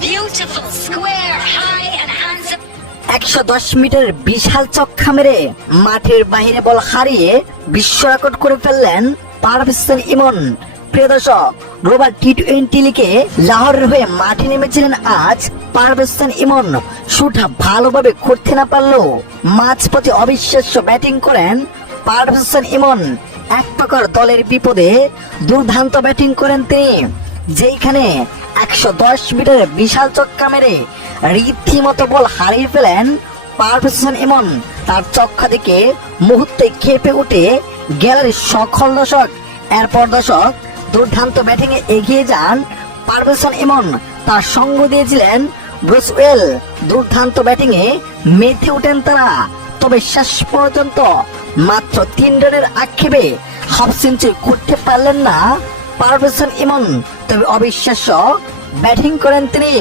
Beautiful, square, high and handsome. 110 metre বিশাল চক্কা মেরে মাঠের বাইরে বল হারিয়ে বিশ্ব রেকর্ড করে ফেললেন পারভেজ হোসেন ইমন। প্রিয় দর্শক, রোববার টি-20 লিগে লাহোরের হয়ে মাঠে নেমেছিলেন আজ পারভেজ হোসেন ইমন। শুটটা ভালোভাবে করতে না পারলেও মাঝপথে অবিশ্বাস্য ব্যাটিং করেন পারভেজ হোসেন ইমন। এক প্রকার দলের বিপদে দুর্দান্ত ব্যাটিং করেন তিনি, যেইখানে 110 মিটার বিশাল চক্কা মেরে রীতিমতো বল হারিয়ে ফেলেন পারভেজ হোসেন ইমন। তার চক্কা দিকে মুহূর্তে খেপে উঠে গ্যালারির সকল দর্শক। এরপর দর্শক দুর্দান্ত ব্যাটিং এ এগিয়ে যান পারভেজ হোসেন ইমন। তার সঙ্গ দিয়েছিলেন ব্রুস ওয়েল। দুর্দান্ত ব্যাটিং এ মেতে উঠেন তারা, তবে শেষ পর্যন্ত মাত্র 3 রানের আক্ষেপে হাফ সেঞ্চুরি করতে পারলেন না পারভেজ হোসেন ইমন। তবে অবিশ্বাস্য ব্যাটিং করেন তিনি।